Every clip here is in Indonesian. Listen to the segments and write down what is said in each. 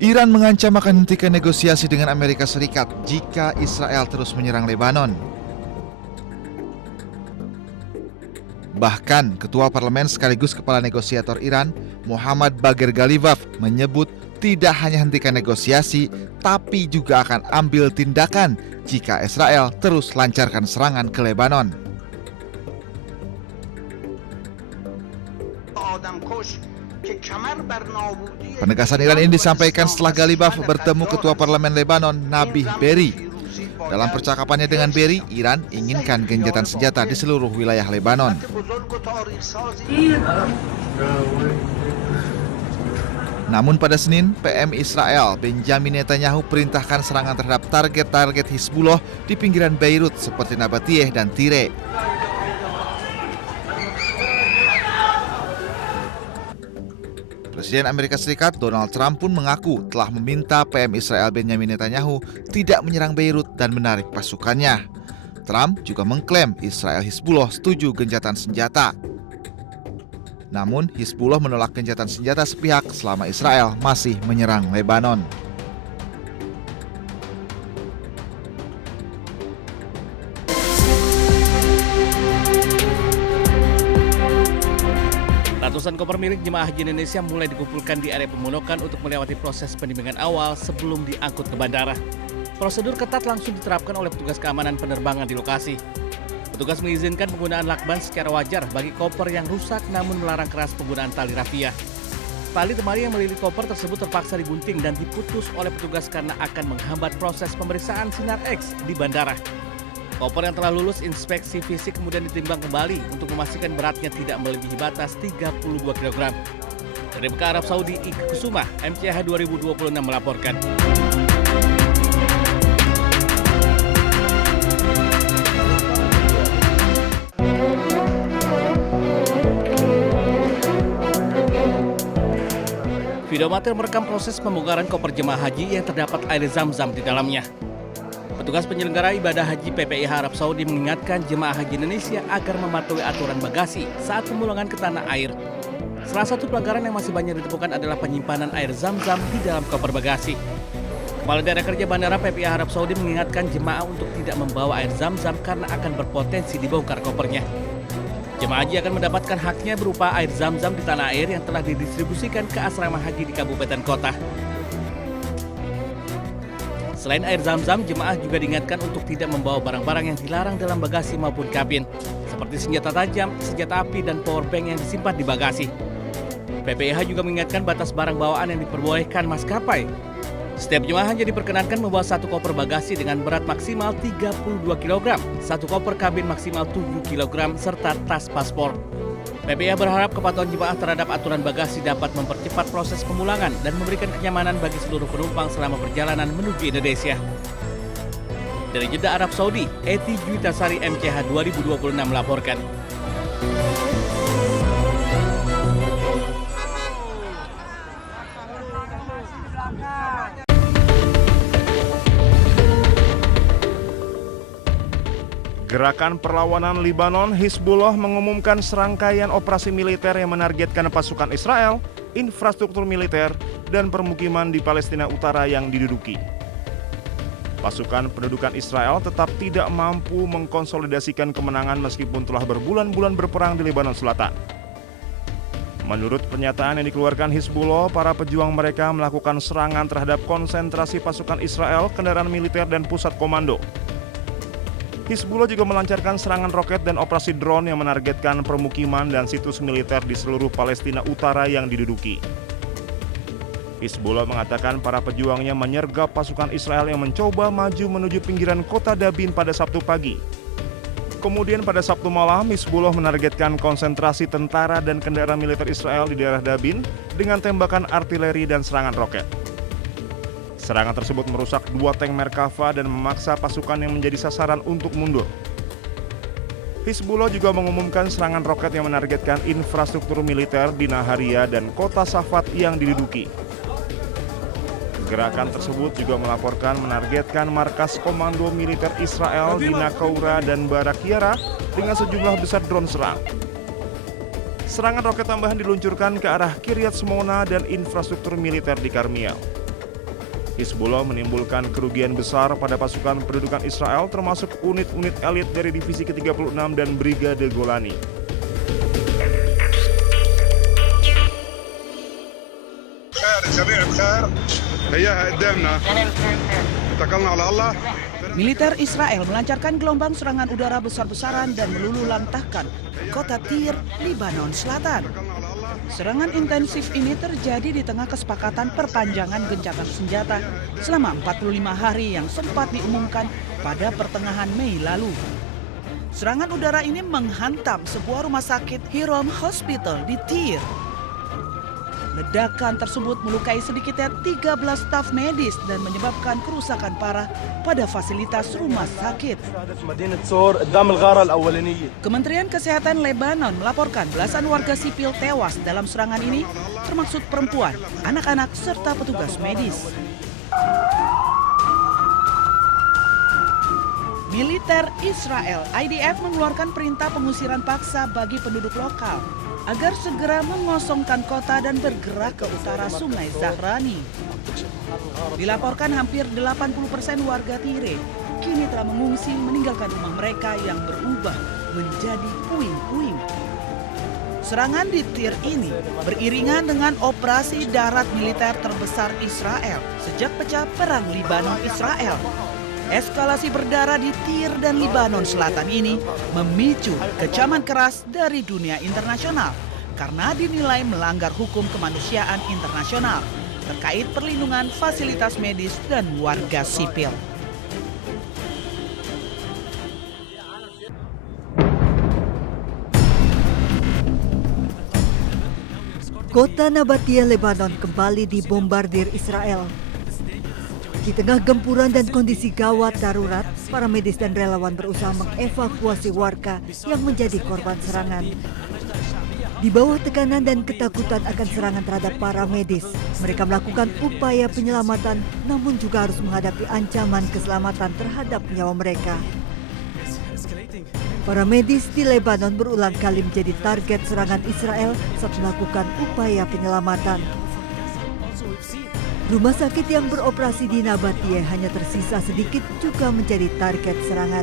Iran mengancam akan hentikan negosiasi dengan Amerika Serikat jika Israel terus menyerang Lebanon. Bahkan, Ketua Parlemen sekaligus Kepala Negosiator Iran, Muhammad Bagher Ghalibaf, menyebut tidak hanya hentikan negosiasi, tapi juga akan ambil tindakan jika Israel terus lancarkan serangan ke Lebanon. Penegasan Iran ini disampaikan setelah Ghalibaf bertemu Ketua Parlemen Lebanon, Nabih Berri. Dalam percakapannya dengan Berri, Iran inginkan gencatan senjata di seluruh wilayah Lebanon. Namun pada Senin, PM Israel Benjamin Netanyahu perintahkan serangan terhadap target-target Hizbullah di pinggiran Beirut seperti Nabatiyeh dan Tire. Presiden Amerika Serikat Donald Trump pun mengaku telah meminta PM Israel Benjamin Netanyahu tidak menyerang Beirut dan menarik pasukannya. Trump juga mengklaim Israel Hizbullah setuju gencatan senjata. Namun Hizbullah menolak gencatan senjata sepihak selama Israel masih menyerang Lebanon. Ratusan koper milik jemaah haji Indonesia mulai dikumpulkan di area pemondokan untuk melewati proses penimbangan awal sebelum diangkut ke bandara. Prosedur ketat langsung diterapkan oleh petugas keamanan penerbangan di lokasi. Petugas mengizinkan penggunaan lakban secara wajar bagi koper yang rusak namun melarang keras penggunaan tali rafia. Tali temali yang melilit koper tersebut terpaksa digunting dan diputus oleh petugas karena akan menghambat proses pemeriksaan sinar X di bandara. Koper yang telah lulus inspeksi fisik kemudian ditimbang kembali untuk memastikan beratnya tidak melebihi batas 32 kg. Dari Mekah, Arab Saudi, Ika Kusuma, MCH 2026 melaporkan. Video amatir merekam proses pembongkaran koper jemaah haji yang terdapat air zam-zam di dalamnya. Petugas penyelenggara ibadah haji PPIH Arab Saudi mengingatkan jemaah haji Indonesia agar mematuhi aturan bagasi saat pemulangan ke tanah air. Salah satu pelanggaran yang masih banyak ditemukan adalah penyimpanan air zam-zam di dalam koper bagasi. Kepala Daerah Kerja Bandara PPIH Arab Saudi mengingatkan jemaah untuk tidak membawa air zam-zam karena akan berpotensi dibongkar kopernya. Jemaah haji akan mendapatkan haknya berupa air zam-zam di tanah air yang telah didistribusikan ke asrama haji di kabupaten kota. Selain air zam-zam, jemaah juga diingatkan untuk tidak membawa barang-barang yang dilarang dalam bagasi maupun kabin, seperti senjata tajam, senjata api, dan powerbank yang disimpan di bagasi. PPIH juga mengingatkan batas barang bawaan yang diperbolehkan maskapai. Setiap jemaah hanya diperkenankan membawa satu koper bagasi dengan berat maksimal 32 kg, satu koper kabin maksimal 7 kg, serta tas paspor. PPIH berharap kepatuhan jemaah terhadap aturan bagasi dapat mempercepat proses pemulangan dan memberikan kenyamanan bagi seluruh penumpang selama perjalanan menuju Indonesia. Dari Jeddah, Arab Saudi, Eti Juitasari, MCH 2026 melaporkan. Gerakan Perlawanan Lebanon Hizbullah mengumumkan serangkaian operasi militer yang menargetkan pasukan Israel, infrastruktur militer, dan permukiman di Palestina Utara yang diduduki. Pasukan pendudukan Israel tetap tidak mampu mengkonsolidasikan kemenangan meskipun telah berbulan-bulan berperang di Lebanon Selatan. Menurut pernyataan yang dikeluarkan Hizbullah, para pejuang mereka melakukan serangan terhadap konsentrasi pasukan Israel, kendaraan militer, dan pusat komando. Hizbullah juga melancarkan serangan roket dan operasi drone yang menargetkan permukiman dan situs militer di seluruh Palestina Utara yang diduduki. Hizbullah mengatakan para pejuangnya menyergap pasukan Israel yang mencoba maju menuju pinggiran kota Dabin pada Sabtu pagi. Kemudian pada Sabtu malam, Hizbullah menargetkan konsentrasi tentara dan kendaraan militer Israel di daerah Dabin dengan tembakan artileri dan serangan roket. Serangan tersebut merusak 2 tank Merkava dan memaksa pasukan yang menjadi sasaran untuk mundur. Hizbullah juga mengumumkan serangan roket yang menargetkan infrastruktur militer di Naharia dan kota Safat yang diduduki. Gerakan tersebut juga melaporkan menargetkan markas komando militer Israel di Naqoura dan Barak Yara dengan sejumlah besar drone serang. Serangan roket tambahan diluncurkan ke arah Kiryat Shmona dan infrastruktur militer di Karmiel. Hizbullah menimbulkan kerugian besar pada pasukan pendudukan Israel termasuk unit-unit elit dari Divisi ke-36 dan Brigade Golani. Militer Israel melancarkan gelombang serangan udara besar-besaran dan meluluhlantahkan kota Tyre, Lebanon Selatan. Serangan intensif ini terjadi di tengah kesepakatan perpanjangan gencatan senjata selama 45 hari yang sempat diumumkan pada pertengahan Mei lalu. Serangan udara ini menghantam sebuah rumah sakit Hiram Hospital di Tyre. Ledakan tersebut melukai sedikitnya 13 staf medis dan menyebabkan kerusakan parah pada fasilitas rumah sakit. Kementerian Kesehatan Lebanon melaporkan belasan warga sipil tewas dalam serangan ini, termasuk perempuan, anak-anak, serta petugas medis. Militer Israel (IDF) mengeluarkan perintah pengusiran paksa bagi penduduk lokal agar segera mengosongkan kota dan bergerak ke utara Sungai Zahrani. Dilaporkan hampir 80% warga Tyre kini telah mengungsi meninggalkan rumah mereka yang berubah menjadi puing-puing. Serangan di Tyre ini beriringan dengan operasi darat militer terbesar Israel sejak pecah perang Lebanon-Israel. Eskalasi berdarah di Tyre dan Lebanon Selatan ini memicu kecaman keras dari dunia internasional karena dinilai melanggar hukum kemanusiaan internasional terkait perlindungan fasilitas medis dan warga sipil. Kota Nabatia, Lebanon kembali dibombardir Israel. Di tengah gempuran dan kondisi gawat darurat, para medis dan relawan berusaha mengevakuasi warga yang menjadi korban serangan. Di bawah tekanan dan ketakutan akan serangan terhadap para medis, mereka melakukan upaya penyelamatan namun juga harus menghadapi ancaman keselamatan terhadap nyawa mereka. Para medis di Lebanon berulang kali menjadi target serangan Israel saat melakukan upaya penyelamatan. Rumah sakit yang beroperasi di Nabatie hanya tersisa sedikit juga menjadi target serangan.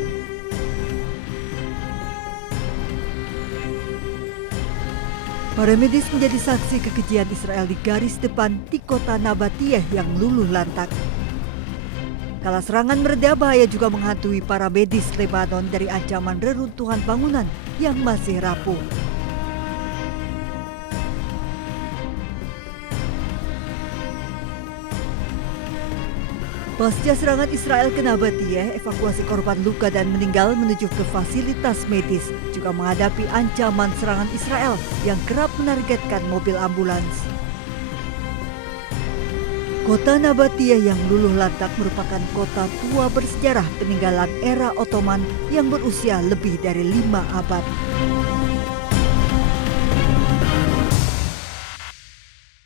Para medis menjadi saksi kekejian Israel di garis depan di kota Nabatie yang luluh lantak. Kala serangan mereda, bahaya juga menghantui para medis Lebanon dari ancaman reruntuhan bangunan yang masih rapuh. Pasca serangan Israel ke Nabatie, evakuasi korban luka dan meninggal menuju ke fasilitas medis juga menghadapi ancaman serangan Israel yang kerap menargetkan mobil ambulans. Kota Nabatie yang luluh lantak merupakan kota tua bersejarah peninggalan era Ottoman yang berusia lebih dari 5 abad.